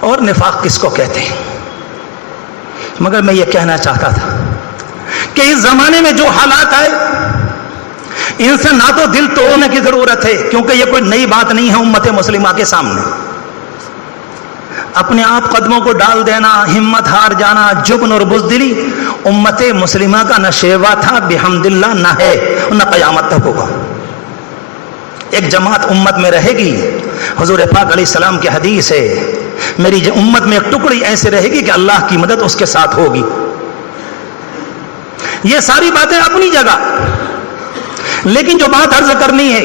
اور نفاق کس کو کہتے ہیں. مگر میں یہ کہنا چاہتا تھا کہ اس زمانے میں جو حالات آئے ان سے نہ تو دل توڑنے کی ضرورت ہے، کیونکہ یہ کوئی نئی بات نہیں ہے امت مسلمہ کے سامنے. اپنے آپ قدموں کو ڈال دینا، ہمت ہار جانا، جبن اور بزدلی امت مسلمہ کا نہ شیوا تھا بحمد اللہ، نہ ہے اور نہ قیامت تک ہوگا. ایک جماعت امت میں رہے گی. حضور پاک علیہ السلام کی حدیث ہے، میری امت میں ایک ٹکڑی ایسے رہے گی کہ اللہ کی مدد اس کے ساتھ ہوگی. یہ ساری باتیں اپنی جگہ، لیکن جو بات عرض کرنی ہے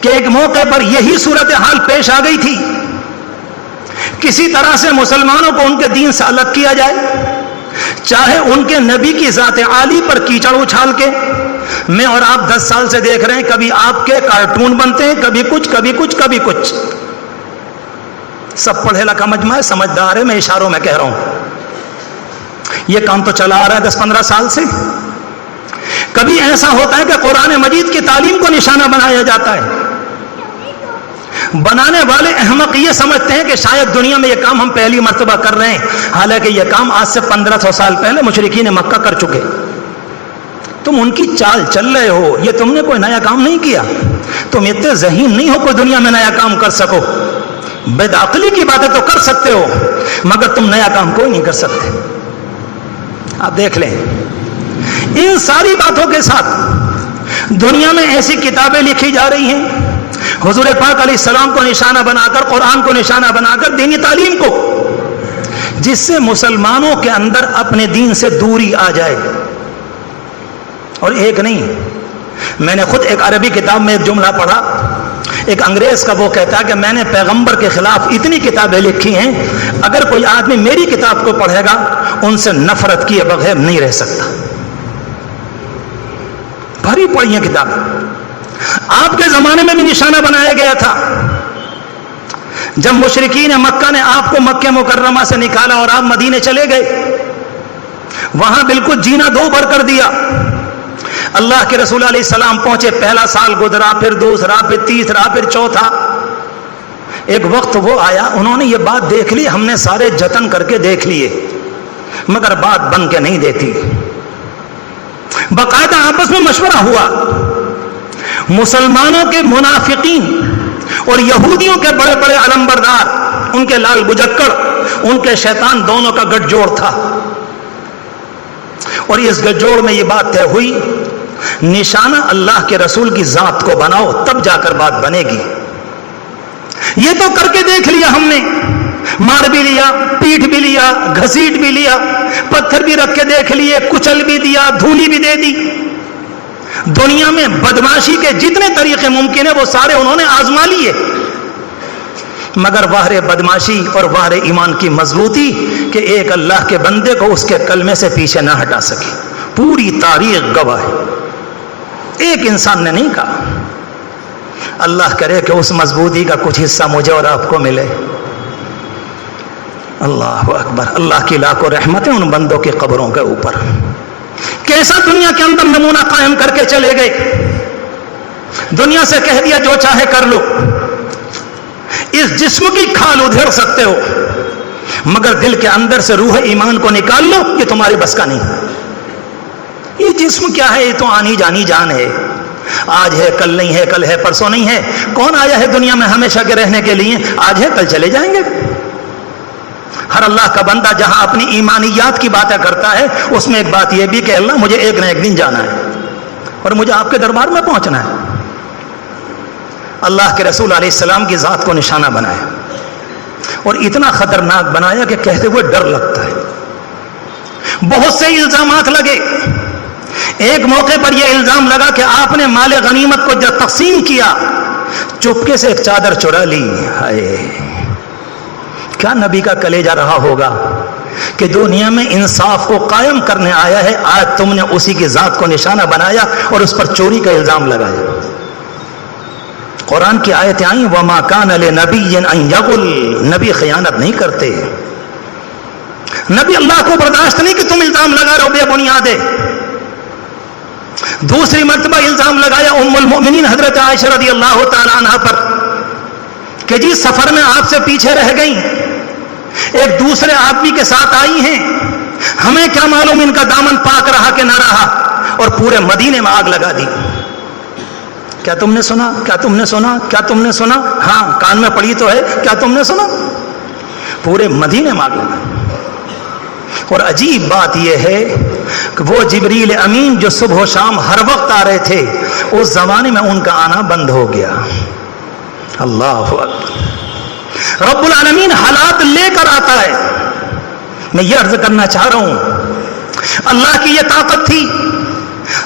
کہ ایک موقع پر یہی صورتحال پیش آ گئی تھی. کسی طرح سے مسلمانوں کو ان کے دین سے الگ کیا جائے، چاہے ان کے نبی کی ذات عالی پر کیچڑ اچھال کے. میں اور آپ 10 سال سے دیکھ رہے ہیں، کبھی آپ کے کارٹون بنتے ہیں، کبھی کچھ کبھی کچھ کبھی کچھ. سب پڑھے لکھا مجمع ہے، سمجھدار ہے، میں اشاروں میں کہہ رہا ہوں. یہ کام تو چلا آ رہا ہے 10-15 سال سے. کبھی ایسا ہوتا ہے کہ قرآن مجید کی تعلیم کو نشانہ بنایا جاتا ہے. بنانے والے احمق یہ سمجھتے ہیں کہ شاید دنیا میں یہ کام ہم پہلی مرتبہ کر رہے ہیں، حالانکہ یہ کام آج سے 1500 سال پہلے مشرکین مکہ کر چکے. تم ان کی چال چل رہے ہو، یہ تم نے کوئی نیا کام نہیں کیا. تم اتنے ذہین نہیں ہو کوئی دنیا میں نیا کام کر سکو. بد عقلی کی باتیں تو کر سکتے ہو، مگر تم نیا کام کوئی نہیں کر سکتے. آپ دیکھ لیں، ان ساری باتوں کے ساتھ دنیا میں ایسی کتابیں لکھی جا رہی ہیں حضور پاک علیہ السلام کو نشانہ بنا کر، قرآن کو نشانہ بنا کر، دینی تعلیم کو، جس سے مسلمانوں کے اندر اپنے دین سے دوری آ جائے. اور ایک نہیں، میں نے خود ایک عربی کتاب میں ایک جملہ پڑھا، ایک انگریز کا، وہ کہتا ہے کہ میں نے پیغمبر کے خلاف اتنی کتابیں لکھی ہیں، اگر کوئی آدمی میری کتاب کو پڑھے گا ان سے نفرت کیے بغیر نہیں رہ سکتا. بھری پڑی ہیں کتابیں. آپ کے زمانے میں بھی نشانہ بنایا گیا تھا. جب مشرکین مکہ نے آپ کو مکہ مکرمہ سے نکالا اور آپ مدینے چلے گئے، وہاں بالکل جینا دو بھر کر دیا. اللہ کے رسول علیہ السلام پہنچے، پہلا سال گزرا، پھر دوسرا، پھر تیسرا، پھر چوتھا. ایک وقت وہ آیا، انہوں نے یہ بات دیکھ لی، ہم نے سارے جتن کر کے دیکھ لیے، مگر بات بن کے نہیں دیتی. باقاعدہ آپس میں مشورہ ہوا. مسلمانوں کے منافقین اور یہودیوں کے بڑے بڑے علمبردار، ان کے لال بجکڑ، ان کے شیطان، دونوں کا گٹھ جوڑ تھا. اور اس گٹھ جوڑ میں یہ بات طے ہوئی، نشانہ اللہ کے رسول کی ذات کو بناؤ، تب جا کر بات بنے گی. یہ تو کر کے دیکھ لیا ہم نے، مار بھی لیا، پیٹ بھی لیا، گھسیٹ بھی لیا، پتھر بھی رکھ کے دیکھ لیے، کچل بھی دیا، دھولی بھی دے دی. دنیا میں بدماشی کے جتنے طریقے ممکن ہیں وہ سارے انہوں نے آزما لیے، مگر واہر بدماشی اور واہر ایمان کی مضبوطی کہ ایک اللہ کے بندے کو اس کے کلمے سے پیچھے نہ ہٹا سکے. پوری تاریخ گواہ ہے، ایک انسان نے نہیں کہا. اللہ کرے کہ اس مضبوطی کا کچھ حصہ مجھے اور آپ کو ملے. اللہ اکبر. اللہ کی لاکھوں رحمتیں ان بندوں کی قبروں کے اوپر. کیسا دنیا کے اندر نمونہ قائم کر کے چلے گئے. دنیا سے کہہ دیا جو چاہے کر لو، اس جسم کی کھال ادھیڑ سکتے ہو، مگر دل کے اندر سے روح ایمان کو نکال لو، یہ تمہاری بس کا نہیں. یہ جسم کیا ہے؟ یہ تو آنی جانی جان ہے. آج ہے، کل نہیں ہے، کل ہے، پرسوں نہیں ہے. کون آیا ہے دنیا میں ہمیشہ کے رہنے کے لیے؟ آج ہے، کل چلے جائیں گے. ہر اللہ کا بندہ جہاں اپنی ایمانیات کی باتیں کرتا ہے، اس میں ایک بات یہ بھی کہ اللہ مجھے ایک نہ ایک دن جانا ہے اور مجھے آپ کے دربار میں پہنچنا ہے. اللہ کے رسول علیہ السلام کی ذات کو نشانہ بنایا اور اتنا خطرناک بنایا کہ کہتے ہوئے ڈر لگتا ہے. بہت سے الزامات لگے. ایک موقع پر یہ الزام لگا کہ آپ نے مال غنیمت کو جب تقسیم کیا، چپکے سے ایک چادر چرا لی. ہائے، کیا نبی کا کلیجہ رہا ہوگا کہ دنیا میں انصاف کو قائم کرنے آیا ہے، آج تم نے اسی کی ذات کو نشانہ بنایا اور اس پر چوری کا الزام لگایا. قرآن کی آیتیں آئیں، وَمَا كَانَ لِنَبِيٍّ أَن يَغُلَّ. نبی خیانت نہیں کرتے. نبی اللہ کو برداشت نہیں کہ تم الزام لگا رہے ہو بے بنیاد ہے. دوسری مرتبہ الزام لگایا ام المؤمنین حضرت عائشہ رضی اللہ تعالی عنہ پر کہ جی سفر میں آپ سے پیچھے رہ گئیں، ایک دوسرے آدمی کے ساتھ آئی ہیں، ہمیں کیا معلوم ان کا دامن پاک رہا کہ نہ رہا، اور پورے مدینے میں آگ لگا دی۔ کیا تم نے سنا؟ کیا تم نے سنا؟ کیا تم نے سنا؟ ہاں کان میں پڑی تو ہے، کیا تم نے سنا؟ پورے مدینے میں آگ لگا۔ اور عجیب بات یہ ہے کہ وہ جبریل امین جو صبح و شام ہر وقت آ رہے تھے، اس زمانے میں ان کا آنا بند ہو گیا۔ اللہ اکبر۔ رب العالمین حالات لے کر آتا ہے۔ میں یہ عرض کرنا چاہ رہا ہوں، اللہ کی یہ طاقت تھی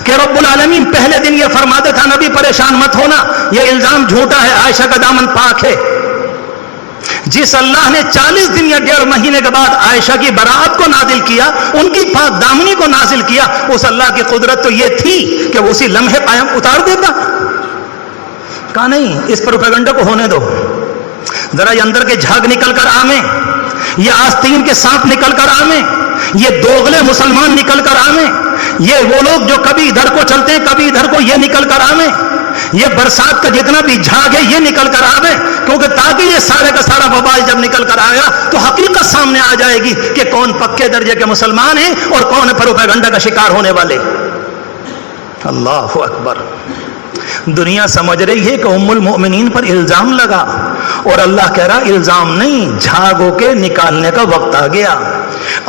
کہ رب العالمین پہلے دن یہ فرماتا تھا نبی پریشان مت ہونا، یہ الزام جھوٹا ہے، عائشہ کا دامن پاک ہے۔ جس اللہ نے 40 دن یا 1.5 مہینے کے بعد عائشہ کی برات کو نازل کیا، ان کی پاک دامنی کو نازل کیا، اس اللہ کی قدرت تو یہ تھی کہ وہ اسی لمحے قائم اتار دیتا۔ کہا نہیں، اس پروپیگنڈا کو ہونے دو، ذرا یہ اندر کے جھاگ نکل کر آویں، یہ آستین کے سانپ نکل کر آویں، یہ دوغلے مسلمان نکل کر آویں، یہ وہ لوگ جو کبھی ادھر کو چلتے ہیں کبھی ادھر کو، یہ نکل کر آویں، یہ برسات کا جتنا بھی جھاگ ہے یہ نکل کر آوے، کیونکہ تاکہ یہ سارے کا سارا وبال جب نکل کر آئے گا تو حقیقت سامنے آ جائے گی کہ کون پکے درجے کے مسلمان ہیں اور کون پروپیگنڈا کا شکار ہونے والے۔ اللہ اکبر۔ دنیا سمجھ رہی ہے کہ ام المؤمنین پر الزام لگا، اور اللہ کہہ رہا الزام نہیں، جھاگوں کے نکالنے کا وقت آ گیا،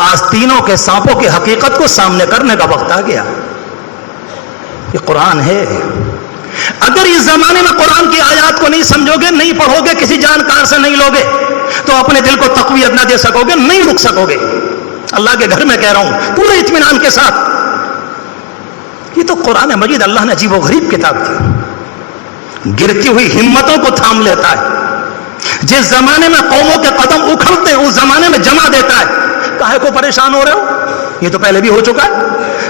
آستینوں کے سانپوں کی حقیقت کو سامنے کرنے کا وقت آ گیا۔ یہ قرآن ہے۔ اگر اس زمانے میں قرآن کی آیات کو نہیں سمجھو گے، نہیں پڑھو گے، کسی جانکار سے نہیں لوگے، تو اپنے دل کو تقویت نہ دے سکو گے، نہیں رک سکو گے۔ اللہ کے گھر میں کہہ رہا ہوں پورے اطمینان کے ساتھ، یہ تو قرآن مجید اللہ نے عجیب و غریب کتاب دی، گرتی ہوئی ہمتوں کو تھام لیتا ہے، جس زمانے میں قوموں کے قدم اکھڑتے ہیں اس زمانے میں جمع دیتا ہے۔ کاہے کو پریشان ہو رہے ہو؟ یہ تو پہلے بھی ہو چکا ہے۔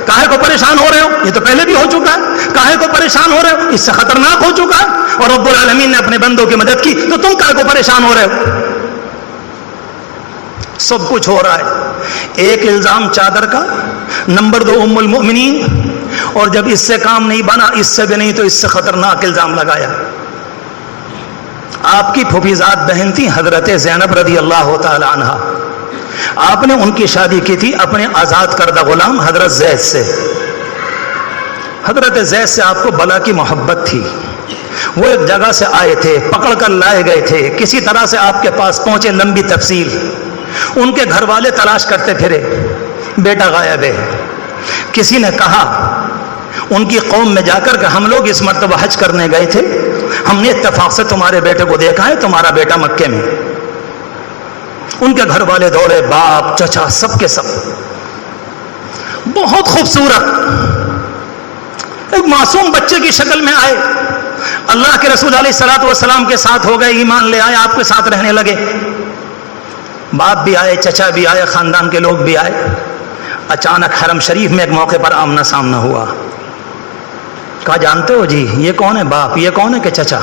کاہے کو پریشان ہو رہے ہو؟ یہ تو پہلے بھی ہو چکا ہے۔ کاہے کو پریشان ہو رہے ہو؟ اس سے خطرناک ہو چکا ہے، اور رب العالمین نے اپنے بندوں کی مدد کی، تو تم کاہے کو پریشان ہو رہے ہو؟ سب کچھ ہو رہا ہے۔ ایک الزام چادر کا، نمبر 2 ام المؤمنین، اور جب اس سے کام نہیں بنا، اس سے بھی نہیں تو اس سے خطرناک الزام لگایا۔ آپ کی پھوپھیزاد بہن تھی حضرت زینب رضی اللہ تعالی عنہا، آپ نے ان کی شادی کی تھی اپنے آزاد کردہ غلام حضرت زید سے۔ حضرت زید سے آپ کو بلا کی محبت تھی، وہ ایک جگہ سے آئے تھے، پکڑ کر لائے گئے تھے، کسی طرح سے آپ کے پاس پہنچے، لمبی تفصیل۔ ان کے گھر والے تلاش کرتے پھرے، بیٹا غائب ہے۔ کسی نے کہا ان کی قوم میں جا کر کہ ہم لوگ اس مرتبہ حج کرنے گئے تھے، ہم نے اتفاق سے تمہارے بیٹے کو دیکھا ہے، تمہارا بیٹا مکے میں۔ ان کے گھر والے دوڑے، باپ چچا سب کے سب، بہت خوبصورت ایک معصوم بچے کی شکل میں آئے، اللہ کے رسول علیہ الصلوۃ والسلام کے ساتھ ہو گئے، ایمان لے آئے، آپ کے ساتھ رہنے لگے۔ باپ بھی آئے، چچا بھی آئے، خاندان کے لوگ بھی آئے۔ اچانک حرم شریف میں ایک موقع پر آمنا سامنا ہوا۔ کہا جانتے ہو جی یہ کون ہے باپ، یہ کون ہے کہ چچا؟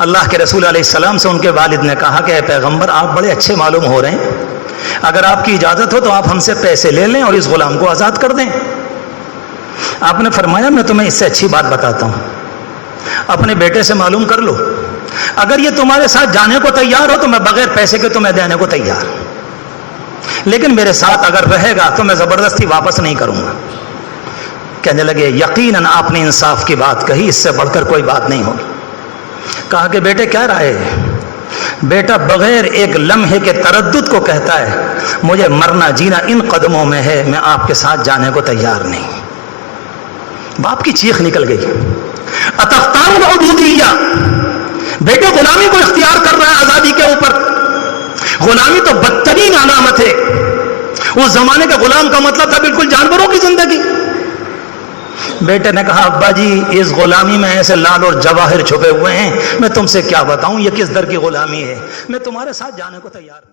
اللہ کے رسول علیہ السلام سے ان کے والد نے کہا کہ اے پیغمبر آپ بڑے اچھے معلوم ہو رہے ہیں، اگر آپ کی اجازت ہو تو آپ ہم سے پیسے لے لیں اور اس غلام کو آزاد کر دیں۔ آپ نے فرمایا میں تمہیں اس سے اچھی بات بتاتا ہوں، اپنے بیٹے سے معلوم کر لو، اگر یہ تمہارے ساتھ جانے کو تیار ہو تو میں بغیر پیسے کے تمہیں دینے کو تیار، لیکن میرے ساتھ اگر رہے گا تو میں زبردستی واپس نہیں کروں گا۔ کہنے لگے یقیناً آپ نے انصاف کی بات کہی، اس سے بڑھ کر کوئی بات نہیں ہوگی۔ کہا کہ بیٹے کیا رائے ہے؟ بیٹا بغیر ایک لمحے کے تردد کو کہتا ہے مجھے مرنا جینا ان قدموں میں ہے، میں آپ کے ساتھ جانے کو تیار نہیں۔ باپ کی چیخ نکل گئی، اتختار العبودیہ، بیٹے غلامی کو اختیار کر رہا ہے آزادی کے اوپر۔ غلامی تو بدترین علامت ہے، اس زمانے کے غلام کا مطلب تھا بالکل جانوروں کی زندگی۔ بیٹے نے کہا ابا جی اس غلامی میں ایسے لال اور جواہر چھپے ہوئے ہیں، میں تم سے کیا بتاؤں یہ کس در کی غلامی ہے، میں تمہارے ساتھ جانے کو تیار نہیں۔